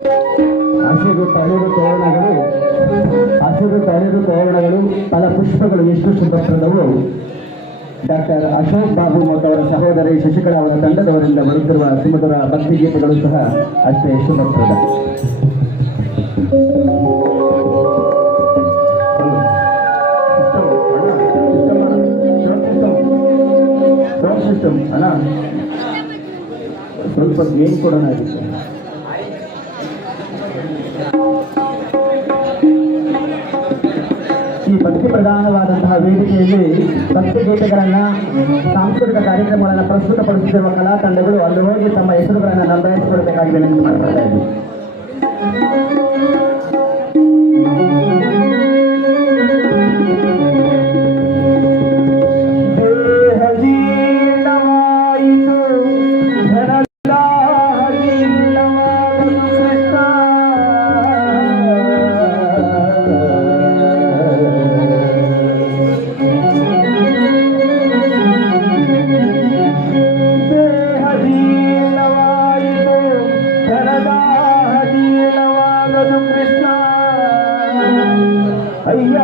ಹಸಿರು ತಳಿರು ತೋರಣಗಳು ಫಲ ಪುಷ್ಪಗಳು ಎಷ್ಟು ಶುಭಪ್ರದವು. ಡಾಕ್ಟರ್ ಅಶೋಕ್ ಬಾಬು ಮತ್ತು ಅವರ ಸಹೋದರಿ ಶಶಿಕಲಾ ಅವರ ತಂಡದವರಿಂದ ಬರುತ್ತಿರುವ ಸುಮಧುರ ಭಕ್ತಿಗೀತೆಗಳು ಸಹ ಅಷ್ಟೇ ಶುಭಪ್ರದ. ಅಣ್ಣ ಸ್ವಲ್ಪ ಗೇಮ್ ಕೊಡೋಣ. ಈ ಭಕ್ತಿ ಪ್ರಧಾನವಾದಂತಹ ವೇದಿಕೆಯಲ್ಲಿ ಭಕ್ತಿಗೀತೆಗಳನ್ನು ಸಾಂಸ್ಕೃತಿಕ ಕಾರ್ಯಕ್ರಮಗಳನ್ನು ಪ್ರಸ್ತುತಪಡಿಸುತ್ತಿರುವ ಕಲಾ ತಂಡಗಳು ಅಲ್ಲಿ ಹೋಗಿ ತಮ್ಮ ಹೆಸರುಗಳನ್ನು ನೋಂದಾಯಿಸಿಕೊಳ್ಬೇಕಾಗಿದೆ ಎಂದು ಮಾಡ್ತಾ ಇದ್ದೀವಿ. ಅಯ್ಯ